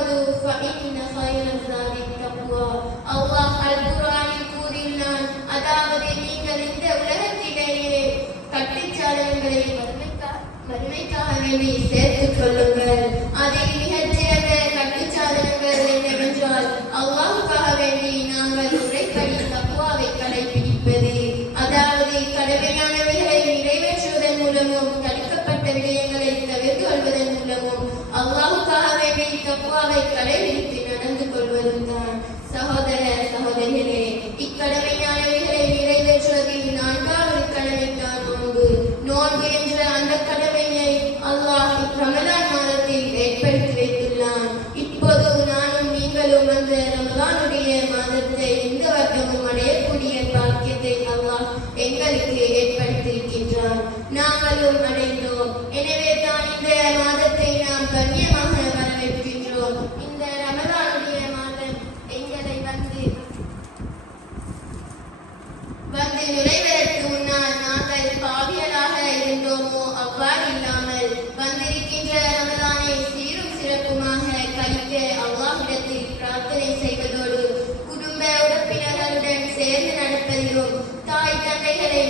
وتزودوا فإن خير الزاد التقوى அல்லாஹ் அல் குர்ஆனில் கூறினான் அதாவது நீங்கள் இந்த உலகத்திலேயே கட்டுச்சாதனங்களை வறுமைக்கா- வறுமைக்காக வேண்டி சேர்த்துக் கொள்ளுங்கள் அதில் மிகச் சிறந்த கட்டுச்சாதனங்கள் என்னவென்றால் அல்லாஹுக்காக வேண்டி அப்பாவை கடைபிடித்து நடந்து கொள்வதும் தான். சகோதர சகோதரிகளே இக்கடமையானவைகளை நிறைவேற்றுவதில் நான்காவது கடமைதான் நோன்பு. நோன்பு என்ற அந்த கடமையை அல்லாஹ் ரமலான் மாதத்தில் ஏற்படுத்தி வைத்துள்ளான். இப்போது நானும் நீங்களும் அந்த ரமலானுடைய மாதத்தை இந்த வர்க்கமும் அடையக்கூடிய பாக்கியத்தை அல்லாஹ் எங்களுக்கு ஏற்படுத்தியிருக்கின்றான். நாங்களும் அடைந்தோம். எனவே தான் இந்த மாதத்தை நாம் கண்ணியமாக இந்த ரமலானுடைய மாதம் எங்களை வந்து வந்து நுழைவதற்கு முன்னால் நாங்கள் பாவியலாக இருந்தோமோ அவ்வாறு இல்லாமல் வந்திருக்கின்ற ரமலானை சீரும் சிறப்புமாக கழிக்க பிரார்த்தனை செய்வதோடு குடும்ப உறுப்பினர்களுடன் சேர்ந்து நடப்பதிலும் தாய் தந்தைகளை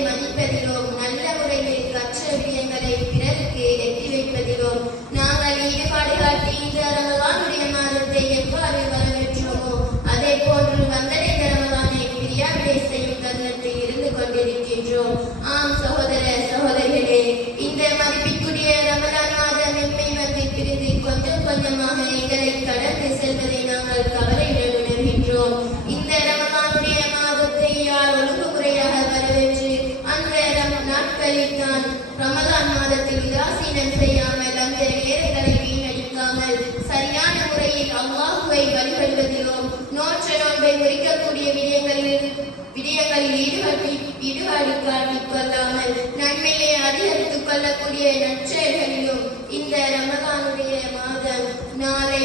மாதத்தில் உதாசீனம் செய்யாமல் அந்த நேரங்களை வீணடிக்காமல் சரியான முறையில் அல்லாஹுவை வழிபடுவதிலும் நோற்ற நோன்பை முறிக்கக்கூடிய விடயங்களில் விடயங்களில் ஈடுபட்டு ஈடுபாடு காட்டிக் கொள்ளாமல் நன்மையை அதிகரித்துக் கொள்ளக்கூடிய நற்செயல்களிலும் இந்த ரமதானுடைய மாதம் நாளை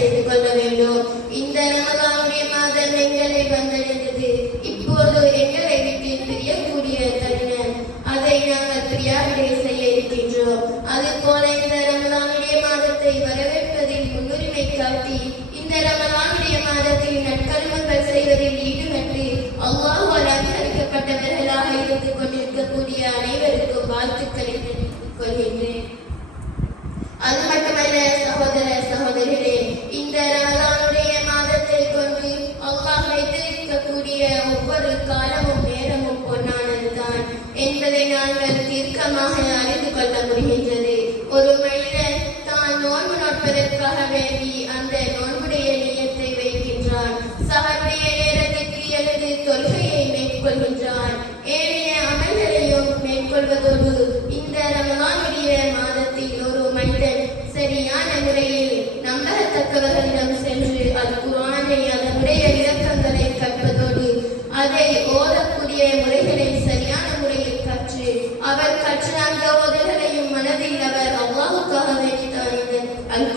செய்து கொள்ள வேண்டும் இந்த ரமலானுடைய மாதம் எங்களை வந்தடைந்தது. இப்போது எங்களை விட்டு பிரியக்கூடிய தருணம். அதை நாங்கள் பிரியாவிடை செய்ய இருக்கின்றோம். அது போல இந்த ரமலானுடைய மாதத்தை வரவேற்பதில் முன்னுரிமை காட்டி இந்த ரமலானுடைய மாதத்தில் நற்கருமங்கள் செய்வதில் ஈடுபட்டு அவ்வாறு அங்கீகரிக்கப்பட்டவர்களாக இருந்து கொண்டிருக்கக்கூடிய அனைவருக்கும் வாழ்த்துக்களை தெரிவித்துக் கொள்கின்றேன். அது மட்டும் நாங்கள் அறிந்து கொள்ள முடிகின்றது ஒரு மனிதன் தான் நோன்பு நோட்பதற்காக வேண்டி அந்த நோன்புடைய நியத்தை வைக்கின்றான். சகருடைய நேரத்துக்கு எனது தொழுகையை மேற்கொள்கின்றான். ஏனைய அமல்களையும் மேற்கொள்வதோடு இந்த ரமலானுடைய மாதத்தில் ஒரு மனிதன் சரியான முறையில் நம்பகத்தக்கவர்களிடம் சென்று அது குரானை அதனுடைய விளக்கங்களை கற்பதோடு அதை ஓதக்கூடிய முறைகளை சரியான முறையில் கற்று அவர் கற்ற அந்த ஓதல்களையும் மனதில் அவர் அல்லாஹுக்காக வேண்டித்தான் இந்த அல்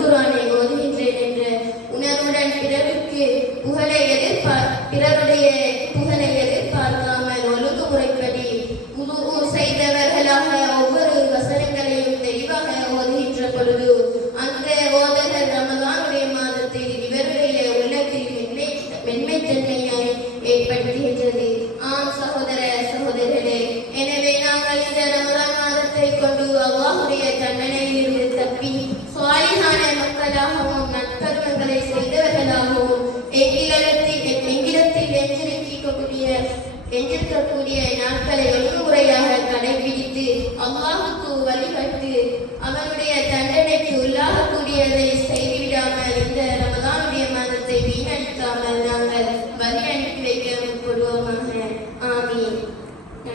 அல்லாஹுடைய தண்டனையில் தப்பி சுவாலிகான மக்களாகவும் நற்கர்மங்களை செய்தவர்களாகவும் எங்கிலத்தில் எங்கிலத்தில் எச்சரிக்கக்கூடிய எஞ்சிருக்கக்கூடிய நாட்களை ஒழுங்குமுறையாக கடைபிடித்து அல்லாஹுக்கு வழிபட்டு அவனுடைய தண்டனைக்கு உள்ளாகக்கூடியதை